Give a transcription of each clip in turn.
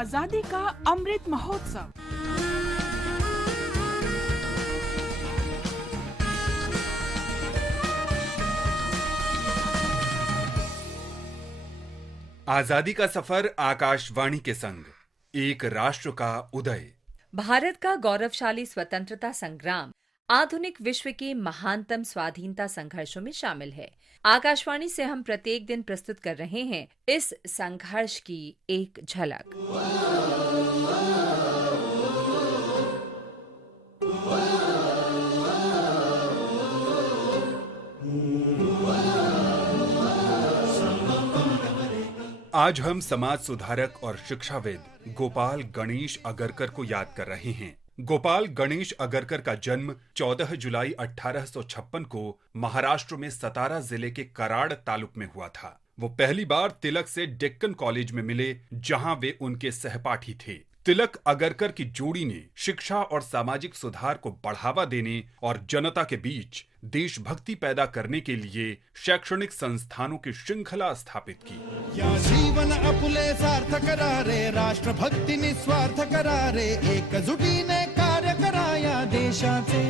आजादी का अमृत महोत्सव। आजादी का सफर आकाशवाणी के संग, एक राष्ट्र का उदय। भारत का गौरवशाली स्वतंत्रता संग्राम आधुनिक विश्व के महानतम स्वाधीनता संघर्षों में शामिल है। आकाशवाणी से हम प्रत्येक दिन प्रस्तुत कर रहे हैं इस संघर्ष की एक झलक। आज हम समाज सुधारक और शिक्षाविद गोपाल गणेश अगरकर को याद कर रहे हैं। गोपाल गणेश अगरकर का जन्म 14 जुलाई 1856 को महाराष्ट्र में सतारा जिले के कराड़ तालुक में हुआ था। वो पहली बार तिलक से डेक्कन कॉलेज में मिले, जहां वे उनके सहपाठी थे। तिलक अगरकर की जोड़ी ने शिक्षा और सामाजिक सुधार को बढ़ावा देने और जनता के बीच देशभक्ति पैदा करने के लिए शैक्षणिक संस्थानों की श्रृंखला स्थापित की। या जीवन आपुले सार्थ करारे, राष्ट्रभक्ती निस्वार्थ करारे, एकजुटीने कार्य कराया देशाचे।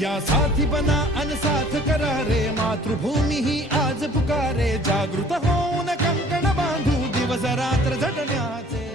या साथी बना अनसाथ करारे, मातृभूमी ही आज पुकारे, जागृत होऊन कंकण बांधू दिवस रात्र झटण्याचे।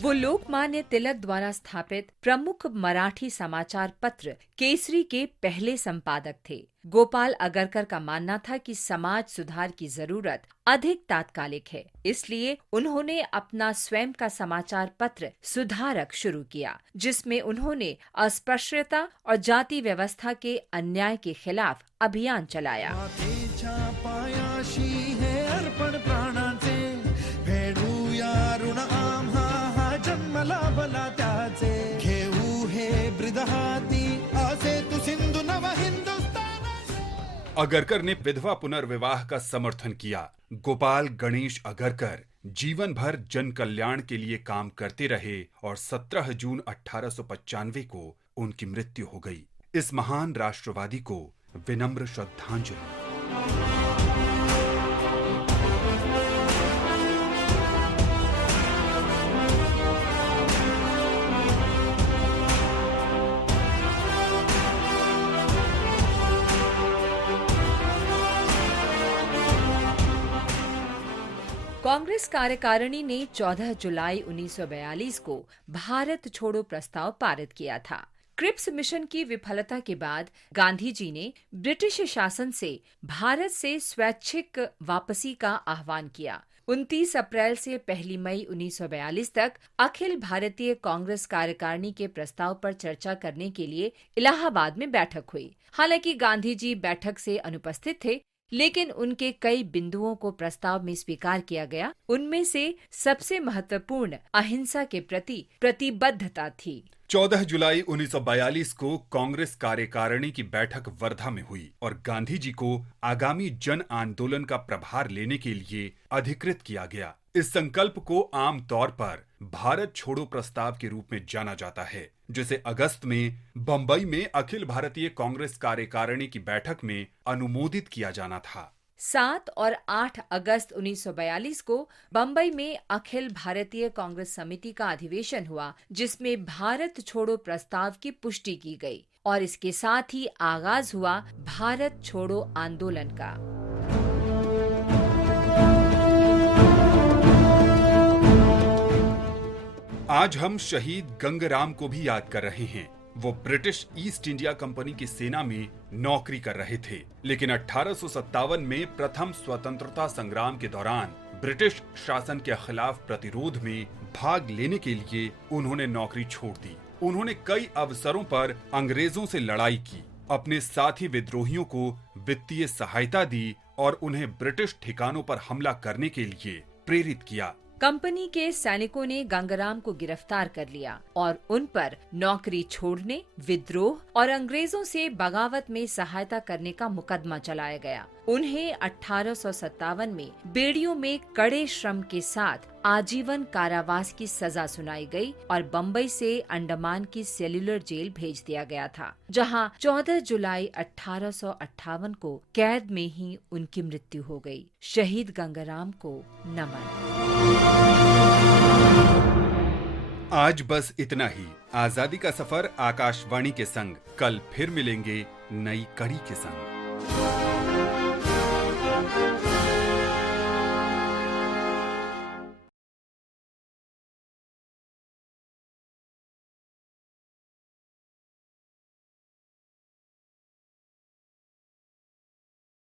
वो लोकमान्य तिलक द्वारा स्थापित प्रमुख मराठी समाचार पत्र केसरी के पहले संपादक थे। गोपाल अगरकर का मानना था कि समाज सुधार की जरूरत अधिक तात्कालिक है, इसलिए उन्होंने अपना स्वयं का समाचार पत्र सुधारक शुरू किया, जिसमें उन्होंने अस्पृश्यता और जाति व्यवस्था के अन्याय के खिलाफ अभियान चलाया। अगरकर ने विधवा पुनर्विवाह का समर्थन किया। गोपाल गणेश अगरकर जीवन भर जन कल्याण के लिए काम करते रहे और 17 जून 1895 को उनकी मृत्यु हो गई। इस महान राष्ट्रवादी को विनम्र श्रद्धांजलि। कांग्रेस कार्यकारिणी ने 14 जुलाई 1942 को भारत छोड़ो प्रस्ताव पारित किया था। क्रिप्स मिशन की विफलता के बाद गांधी जी ने ब्रिटिश शासन से भारत से स्वैच्छिक वापसी का आह्वान किया। 29 अप्रैल से 1 मई 1942 तक अखिल भारतीय कांग्रेस कार्यकारिणी के प्रस्ताव पर चर्चा करने के लिए इलाहाबाद में बैठक हुई। हालांकि गांधी जी बैठक से अनुपस्थित थे, लेकिन उनके कई बिंदुओं को प्रस्ताव में स्वीकार किया गया। उनमें से सबसे महत्वपूर्ण अहिंसा के प्रति प्रतिबद्धता थी। 14 जुलाई 1942 को कांग्रेस कार्यकारिणी की बैठक वर्धा में हुई और गांधी जी को आगामी जन आंदोलन का प्रभार लेने के लिए अधिकृत किया गया। इस संकल्प को आम तौर पर भारत छोड़ो प्रस्ताव के रूप में जाना जाता है, जिसे अगस्त में बंबई में अखिल भारतीय कांग्रेस कार्यकारिणी की बैठक में अनुमोदित किया जाना था। 7 और 8 अगस्त 1942 को बंबई में अखिल भारतीय कांग्रेस समिति का अधिवेशन हुआ, जिसमें भारत छोड़ो प्रस्ताव की पुष्टि की गई और इसके साथ ही आगाज हुआ भारत छोड़ो आंदोलन का। आज हम शहीद गंगराम को भी याद कर रहे हैं। वो ब्रिटिश ईस्ट इंडिया कंपनी की सेना में नौकरी कर रहे थे, लेकिन 1857 में प्रथम स्वतंत्रता संग्राम के दौरान ब्रिटिश शासन के खिलाफ प्रतिरोध में भाग लेने के लिए उन्होंने नौकरी छोड़ दी। उन्होंने कई अवसरों पर अंग्रेजों से लड़ाई की, अपने साथी विद्रोहियों को वित्तीय सहायता दी और उन्हें ब्रिटिश ठिकानों पर हमला करने के लिए प्रेरित किया। कंपनी के सैनिकों ने गंगाराम को गिरफ्तार कर लिया और उन पर नौकरी छोड़ने, विद्रोह और अंग्रेजों से बगावत में सहायता करने का मुकदमा चलाया गया। उन्हें 1857 में बेड़ियों में कड़े श्रम के साथ आजीवन कारावास की सजा सुनाई गई और बम्बई से अंडमान की सेल्युलर जेल भेज दिया गया था, जहां 14 जुलाई 1858 को कैद में ही उनकी मृत्यु हो गई। शहीद गंगाराम को नमन। आज बस इतना ही। आजादी का सफर आकाशवाणी के संग। कल फिर मिलेंगे नई कड़ी के संग।